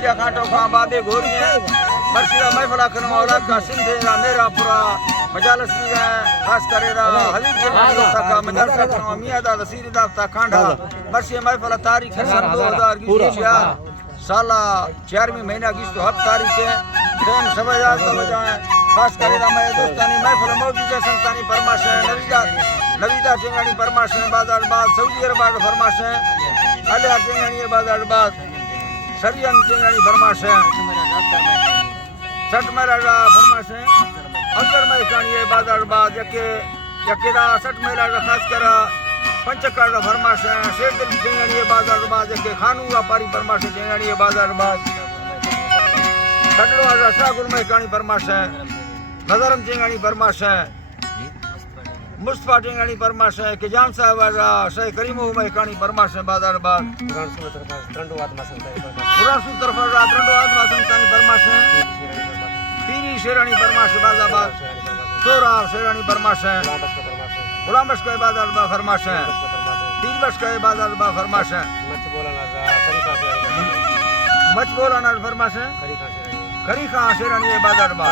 मीरा कांटो खां बाबे घोरिए मर्शिदा महफला कनो औलाद का सिंधे रा मेरा पूरा मजालस भी है खास करेरा हबीब जल्ला का मदरसा कनो मियां दा वसीर दा ता कांडा मर्शिदा महफला तारीख सन 2024 साला 4वीं महीना की तो हब तारीख है ट्रेन सबजा तो बजाए खास करेरा मैं दोस्तानी महफल मौजूद है संतानी फरमाश है नवीदा चिंगानी फरमाश है बाजार बाद सऊदी अरब फरमाश है अलिया चिंगानी बाजार बाद सरियन चिंगानी फरमाश है सट मेरा फरमाश है अंदर में कानी बाजार बाद यकेदा सट मेरा खास करा पंचकार फरमाश है शेरदिल चिंगानी बाजार बाद यके खानू व्यापारी फरमाश चिंगानी बाजार बाद सटलो रसागुल में कानी फरमाश है नजरम चिंगानी फरमाश है मुस्तफा चिंगानी फरमाश है कि जान साहब वाला शेख करीमो में कानी फरमाश है बाजार बाद पुरान तरफ ट्रंडो आत्मा संतानी फरमाश है पीरी शेरानी फरमाश बाजाबाद सोरा शेरानी फरमाश है गुलामश के बाजार बा फरमाश है तीरबश के बाजार बा फरमाश है मच बोलाना फरमाश है खरी खां शेरानी बाजार बा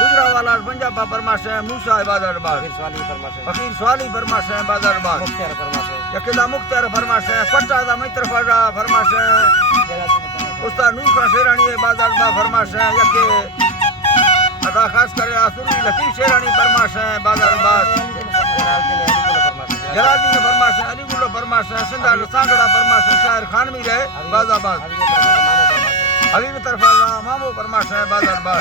गुजरा वाला पंजाब बा फरमाश है मूसा बाजार बा फकीर स्वाली फरमाश है बाजार बा यकेदा मुख्तार फरमाश है पट्टा दा मित्र फरमाश है उस्ताद नूर खां शेरानी बाजार बा फरमाश है यके अदा खास करे आसुरी लतीफ शेरानी फरमाश है बाजार बा जलालदीन फरमाश है अलीगुल्लो फरमाश है सिंधा सांगड़ा फरमाश है शायर खानवी रहे बाजाबाद हबीब तरफा मामो फरमाश है बाजार बा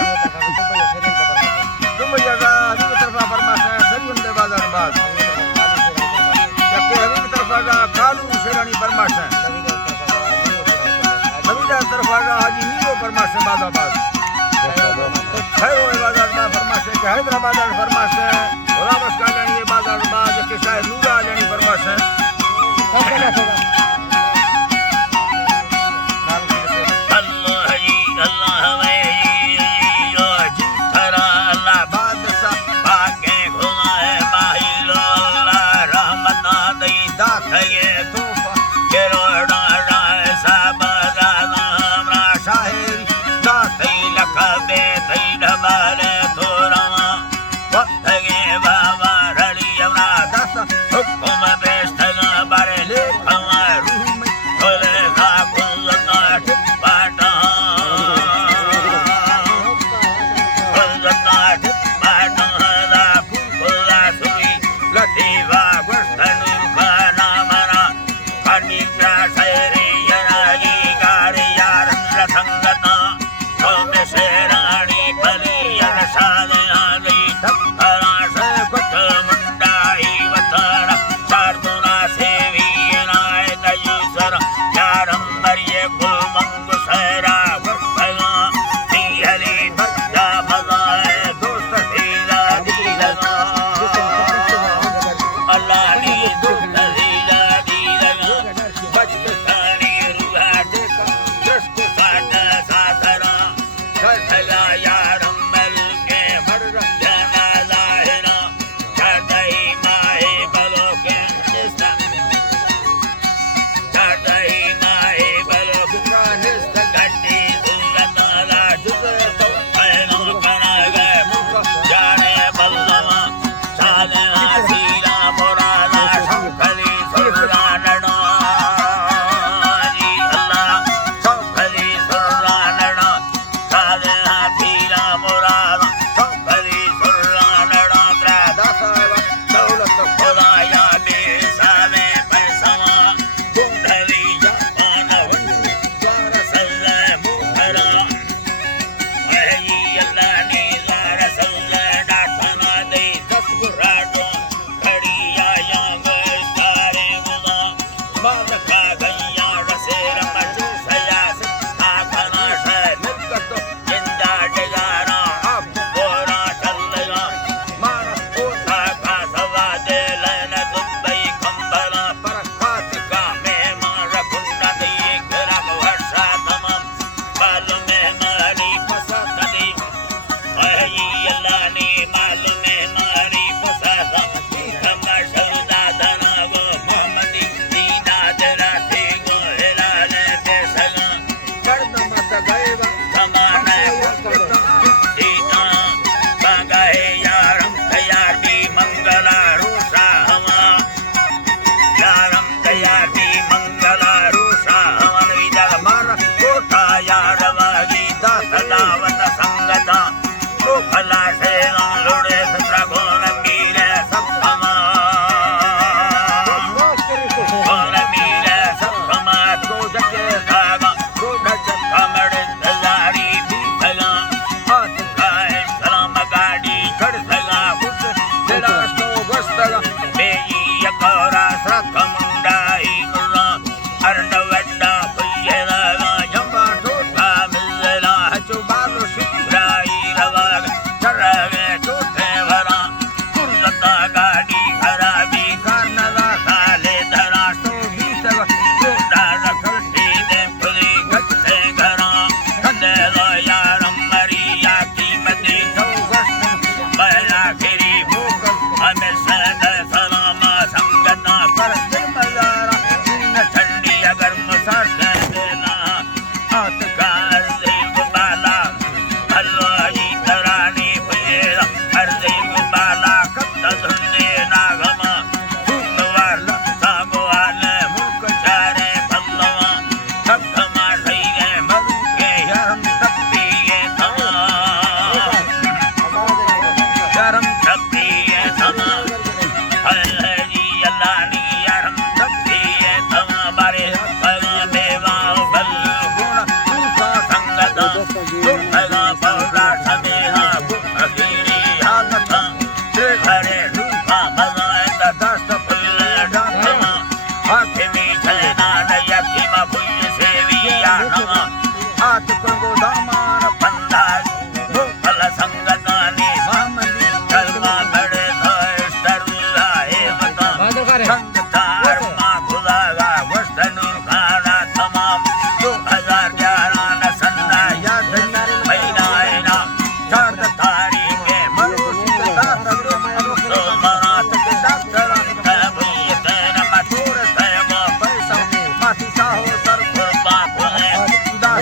तुम जगह हबीब तरफा फरमाश है सरियम दे बाजार बा यके हबीब तरफा खालू शेरानी फरमाश है नवीदा तरफा हाजी नीलो फरमाश है बाजाबाद खैरो बाजार बा फरमाश है हैदराबाद फरमाश है गुलामश का लेनी बाजार बा यके शायद नूरा लेनी फरमाश है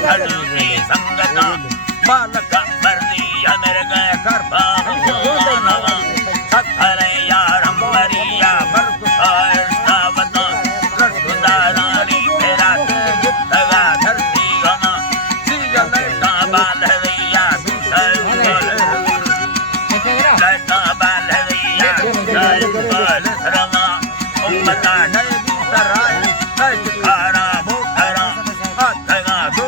धड़ी संगता बालक मर्दी अमर गए कर बाबा सत्तर यार मरिया बरकुतार सावता रसदारारी मेरा जितगा धरती गना सीजन का बालरिया सुतर लता बालरिया सुतर बाल रमा उम्मता नदी सराय सच खारा मोटरा हाथगा दो